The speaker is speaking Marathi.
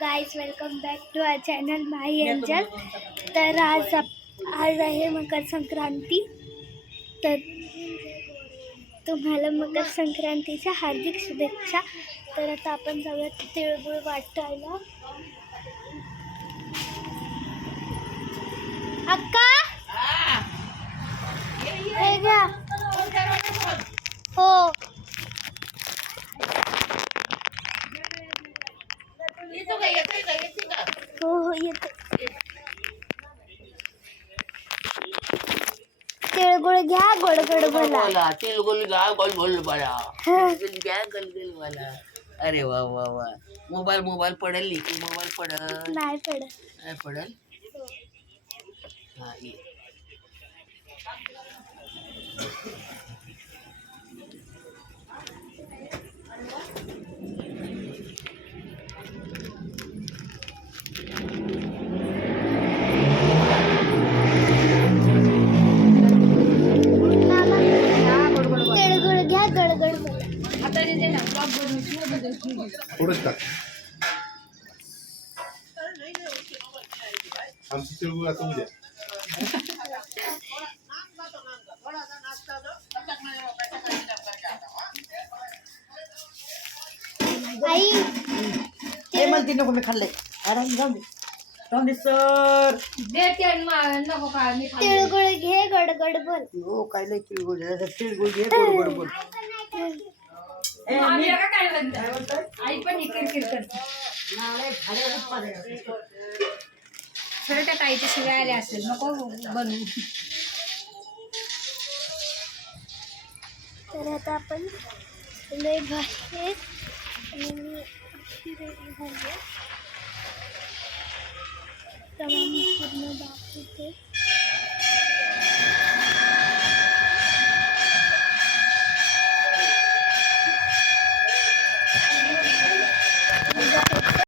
Guys, welcome back to our channel Mahi Angel. तर आज आहे मकर संक्रांती। तर तुम्हाला मकर संक्रांतीच्या हार्दिक शुभेच्छा। तर आता आपण जाऊया तिळगुळ वाटायला। अक्का हे घ्या। हो हो येतो। तिळगुळ घ्या, गोड गोड बोला। तिळगुळ घ्या, गोड गोड बोला। तिळगुळ घ्या, गोड गोड बोला। अरे वा वा वा। मोबाईल पडेल, लिखी मोबाईल पडेल नाही पडत। नाही पडेल। हा ये तिळगुळ घ्या, गोड गोड बोला। थोडंच टाक. आमचं तिळगुळ आता उद्या. आई ते म्हणते नको मी खाल्लंय। अरे जाऊ दे सर। तिळगुळ घे, गोड गोड बोल। हो काय लय तिळगुळ तिळगुळ घे, गोड गोड बोल। आई पण किरकिर करते। खरं त्या ताईच्या शिव्या आल्या असेल, नको बनवू। तर आता आपण लय बाहेर आणि मी अशी रेडी झाली आहे। तर मी पूर्ण दाखवते।